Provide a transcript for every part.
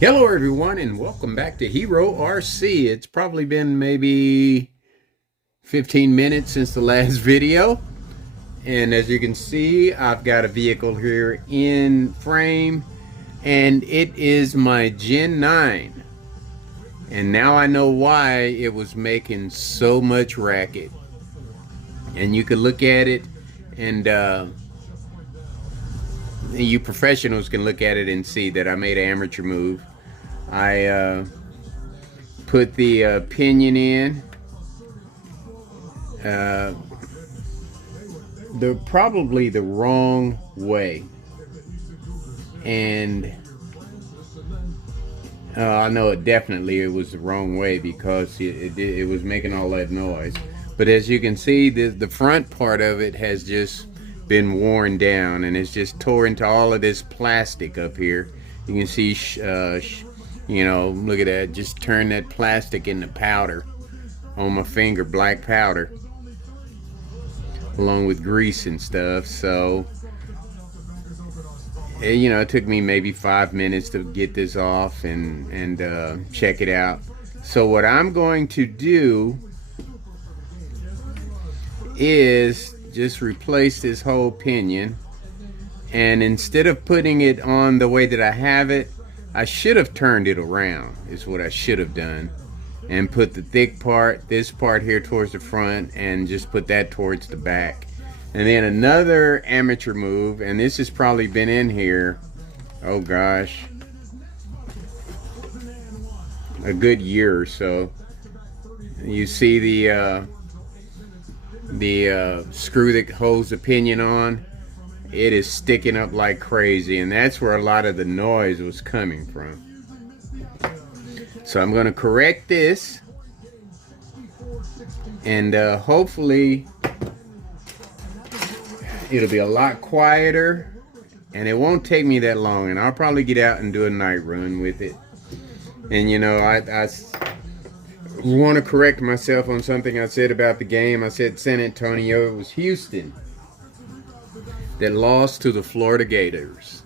Hello everyone and welcome back to Hero RC. It's probably been maybe 15 minutes since the last video. And as you can see, I've got a vehicle here in frame and it is my Gen 9. And now I know why it was making so much racket. And you can look at it and you professionals can look at it and see that I made an amateur move. I put the pinion in probably the wrong way, and I know it was the wrong way because it was making all that noise. But as you can see, the front part of it has just been worn down, and it's just tore into all of this plastic up here. You can see you know, look at that, just turn that plastic into powder on my finger, black powder, along with grease and stuff. So, you know, it took me maybe 5 minutes to get this off and check it out. So what I'm going to do is just replace this whole pinion, and instead of putting it on the way that I have it, I should have turned it around, is what I should have done, and put the thick part, this part here, towards the front, and just put that towards the back. And then another amateur move, and this has probably been in here, oh gosh, a good year or so. You see the screw that holds the pinion on, it is sticking up like crazy, and that's where a lot of the noise was coming from. So I'm going to correct this, and hopefully it'll be a lot quieter, and it won't take me that long, and I'll probably get out and do a night run with it. And you know, I want to correct myself on something I said about the game. I said San Antonio. It was Houston that lost to the Florida Gators.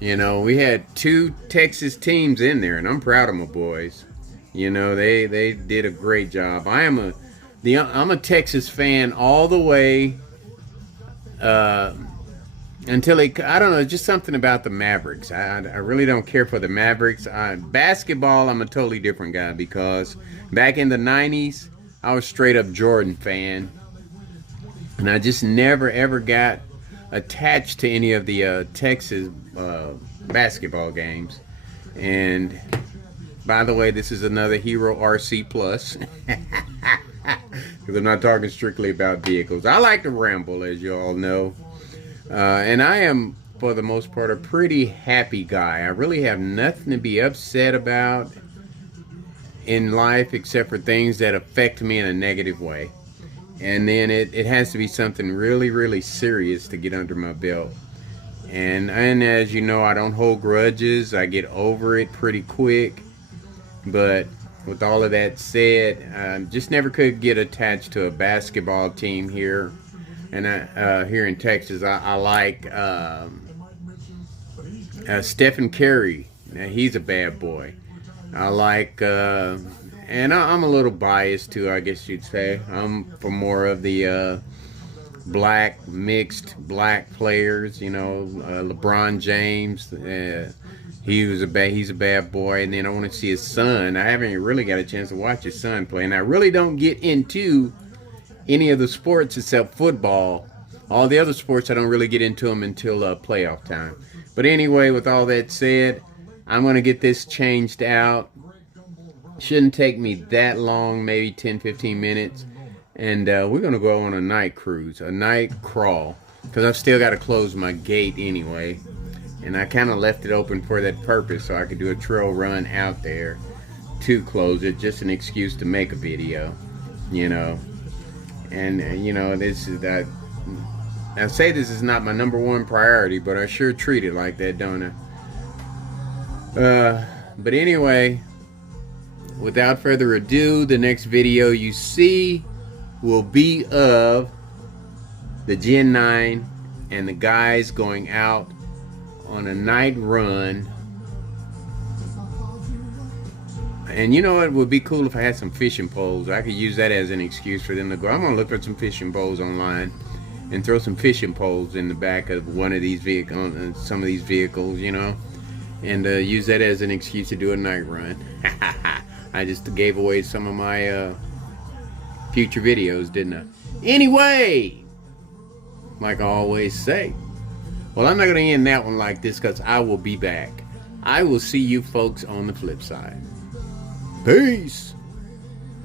You know, we had two Texas teams in there, and I'm proud of my boys. You know, they did a great job. I'm a Texas fan all the way until I don't know, just something about the Mavericks. I really don't care for the Mavericks. Basketball, I'm a totally different guy, because back in the 90s, I was straight up Jordan fan, and I just never ever got attached to any of the Texas basketball games. And by the way, this is another Hero RC Plus, because I'm not talking strictly about vehicles. I like to ramble, as you all know, and I am, for the most part, a pretty happy guy. I really have nothing to be upset about in life except for things that affect me in a negative way. And then it has to be something really, really serious to get under my belt. And as you know, I don't hold grudges. I get over it pretty quick. But with all of that said, I just never could get attached to a basketball team here. And here in Texas, I like Stephen Curry. Now, he's a bad boy. I like... and I'm a little biased too, I guess you'd say. I'm for more of the mixed black players. You know, LeBron James. He's a bad boy. And then I want to see his son. I haven't really got a chance to watch his son play, and I really don't get into any of the sports except football. All the other sports, I don't really get into them until playoff time. But anyway, with all that said, I'm going to get this changed out. Shouldn't take me that long, maybe 10-15 minutes. And we're going to go on a night cruise, a night crawl, because I've still got to close my gate anyway. And I kind of left it open for that purpose, so I could do a trail run out there to close it. Just an excuse to make a video, you know. And, you know, this is that. I say this is not my #1 priority, but I sure treat it like that, don't I? But anyway, without further ado, the next video you see will be of the Gen 9 and the guys going out on a night run And you know what would be cool if I had some fishing poles. I could use that as an excuse for them to go. I'm gonna look for some fishing poles online and throw some fishing poles in the back of one of these vehicles, some of these vehicles, you know, and use that as an excuse to do a night run. I just gave away some of my future videos, didn't I? Anyway, like I always say, well, I'm not gonna end that one like this because I will be back. I will see you folks on the flip side. Peace.